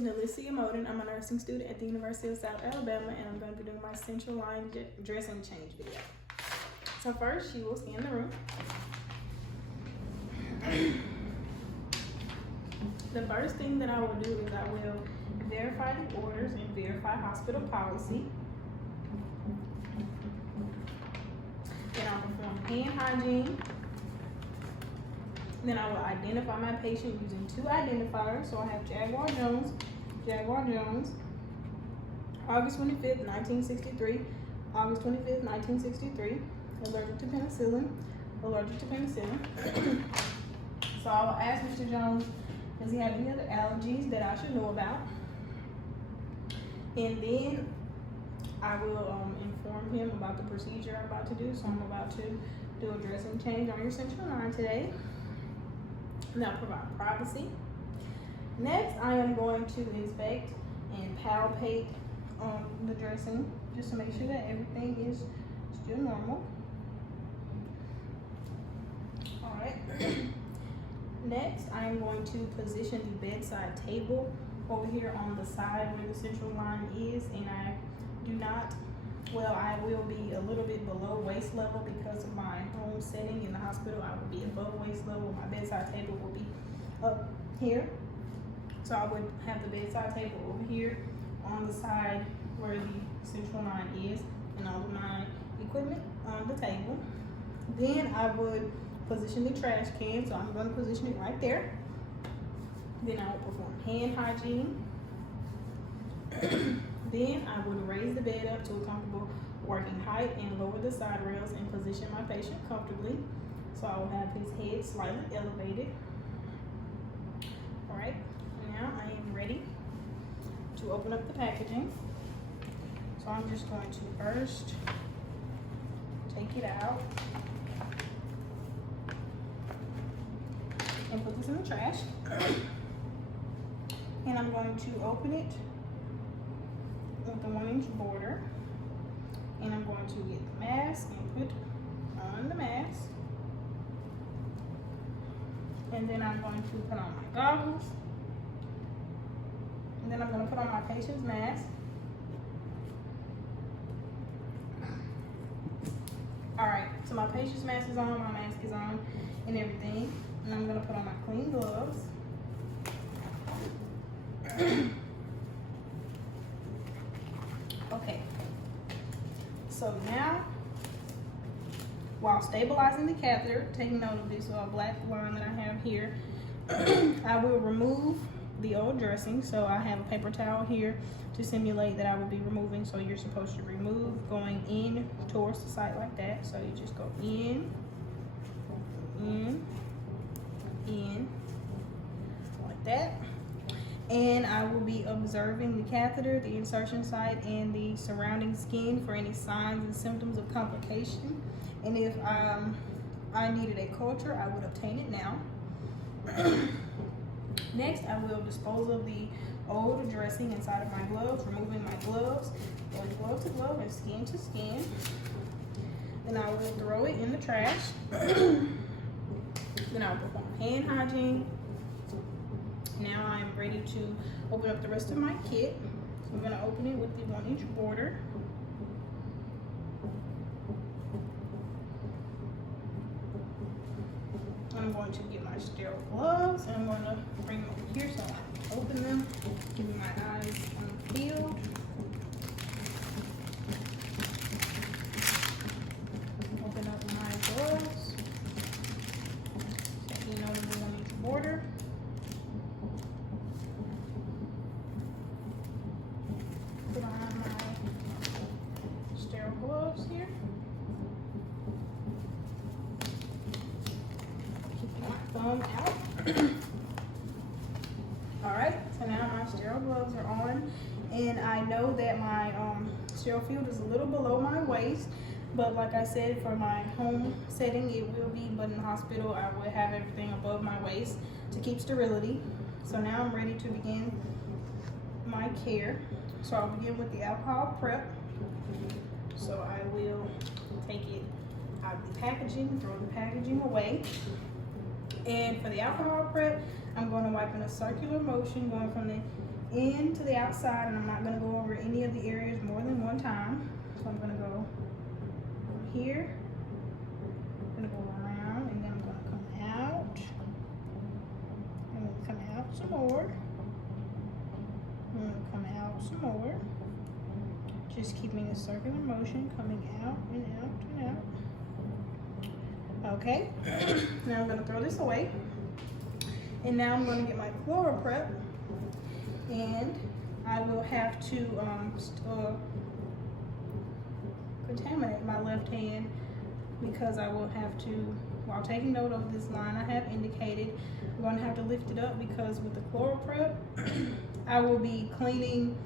Nalicia Moden. I'm a nursing student at the University of South Alabama, and I'm going to be doing my central line dressing change video. So first, she will scan the room. The first thing that I will do is I will verify the orders and verify hospital policy. Then I'll perform hand hygiene. Then I will identify my patient using two identifiers. So I have Jaguar Jones, August 25th, 1963, August 25th, 1963, allergic to penicillin. So I will ask Mr. Jones, does he have any other allergies that I should know about? And then I will inform him about the procedure I'm about to do. So I'm about to do a dressing change on your central line today. Now provide privacy. Next, I am going to inspect and palpate the dressing just to make sure that everything is still normal. All right. Next, I am going to position the bedside table over here on the side where the central line is, and I will be a little bit below waist level because of my home setting in the hospital. I will be above waist level. My bedside table will be up here. So I would have the bedside table over here on the side where the central line is, and all of my equipment on the table. Then I would position the trash can, so I'm going to position it right there. Then I will perform hand hygiene. Then I would raise the bed up to a comfortable working height and lower the side rails and position my patient comfortably. So I will have his head slightly elevated. All right, now I am ready to open up the packaging. So I'm just going to first take it out and put this in the trash. And I'm going to open it with the 1-inch border. And I'm going to get the mask and put on the mask. And then I'm going to put on my goggles. And then I'm going to put on my patient's mask. Alright, so my patient's mask is on, my mask is on, and everything. And I'm going to put on my clean gloves. Okay. So now, while stabilizing the catheter, taking note of this black line that I have here, I will remove the old dressing. So I have a paper towel here to simulate that I will be removing. So you're supposed to remove going in towards the site like that. So you just go in, like that. And I will be observing the catheter, the insertion site, and the surrounding skin for any signs and symptoms of complication. And if I needed a culture, I would obtain it now. Next, I will dispose of the old dressing inside of my gloves, removing my gloves, going glove to glove and skin to skin. Then I will throw it in the trash. Then I will perform hand hygiene. Now I'm ready to open up the rest of my kit. So I'm going to open it with the 1-inch border. I'm going to get my sterile gloves, and I'm going to bring them over here so I can open them, keeping my eyes on the field. Open up my gloves. So you know the 1-inch border. Put on my sterile gloves here. Keep my thumb out. Alright, so now my sterile gloves are on, and I know that my sterile field is a little below my waist, but like I said, for my home setting it will be, but in the hospital I will have everything above my waist to keep sterility. So now I'm ready to begin my care. So I'll begin with the alcohol prep. So I will take it out of the packaging, throw the packaging away. And for the alcohol prep, I'm going to wipe in a circular motion going from the in to the outside, and I'm not gonna go over any of the areas more than one time. So I'm gonna go from here, I'm gonna go around, and then I'm gonna come out, and then come out some more, and then come out some more. Just keeping a circular motion, coming out and out and out. Okay, now I'm gonna throw this away. And now I'm gonna get my ChloraPrep, and I will have to contaminate my left hand, because I will have to, while taking note of this line I have indicated, I'm gonna have to lift it up, because with the ChloraPrep, I will be cleaning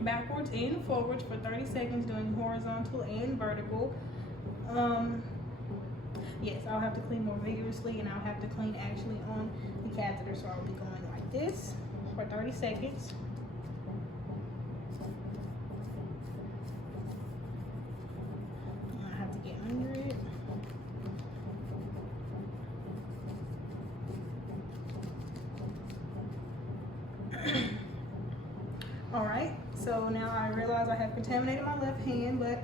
backwards and forwards for 30 seconds, doing horizontal and vertical. Yes, I'll have to clean more vigorously, and I'll have to clean actually on the catheter. So I'll be going like this for 30 seconds. I have to get under it. All right, so now I realize I have contaminated my left hand, but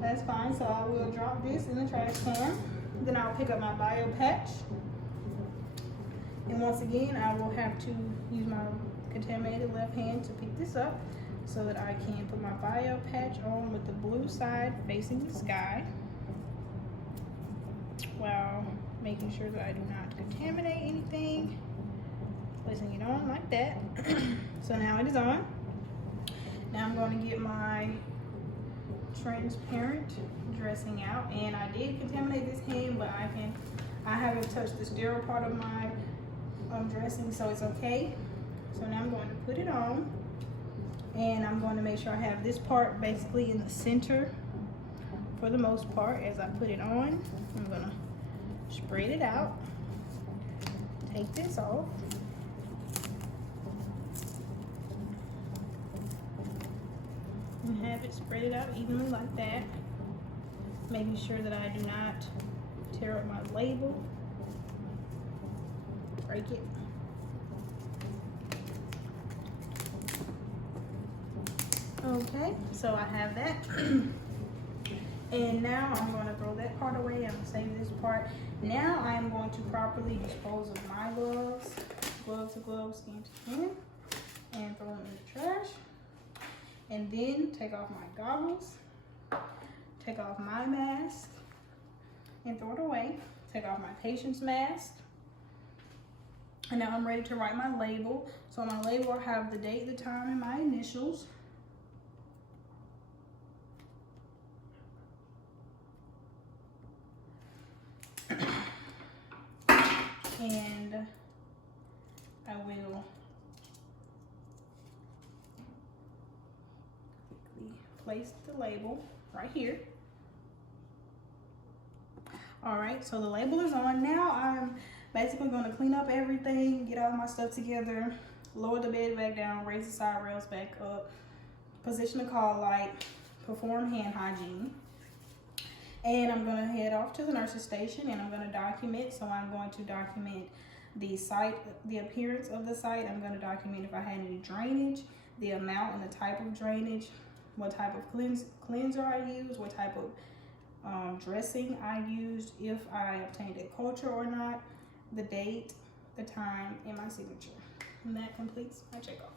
that's fine. So I will drop this in the trash can. Then I'll pick up my bio patch. And once again, I will have to use my contaminated left hand to pick this up, so that I can put my bio patch on with the blue side facing the sky, while making sure that I do not contaminate anything. Placing it on like that. So now it is on. Now I'm going to get my transparent dressing out, and I did contaminate this hand, but I haven't touched the sterile part of my dressing, so it's okay. So now I'm going to put it on, and I'm going to make sure I have this part basically in the center for the most part. As I put it on, I'm going to spread it out, take this off, and have it spread it out evenly like that, making sure that I do not tear up my label, break it. Okay, so I have that. And now I'm going to throw that part away. I'm going to save this part. Now I'm going to properly dispose of my gloves, glove to glove, skin to skin, and throw them in the trash. And then take off my goggles, take off my mask, and throw it away. Take off my patient's mask. And now I'm ready to write my label. So on my label, I have the date, the time, and my initials. And I will place the label right here. All right, so the label is on. Now I'm basically going to clean up everything, get all my stuff together, lower the bed back down, raise the side rails back up, position the call light, perform hand hygiene. And I'm going to head off to the nurse's station, and I'm going to document. So I'm going to document the site, the appearance of the site. I'm going to document if I had any drainage, the amount and the type of drainage, what type of cleanser I used, what type of dressing I used, if I obtained a culture or not, the date, the time, and my signature. And that completes my checkoff.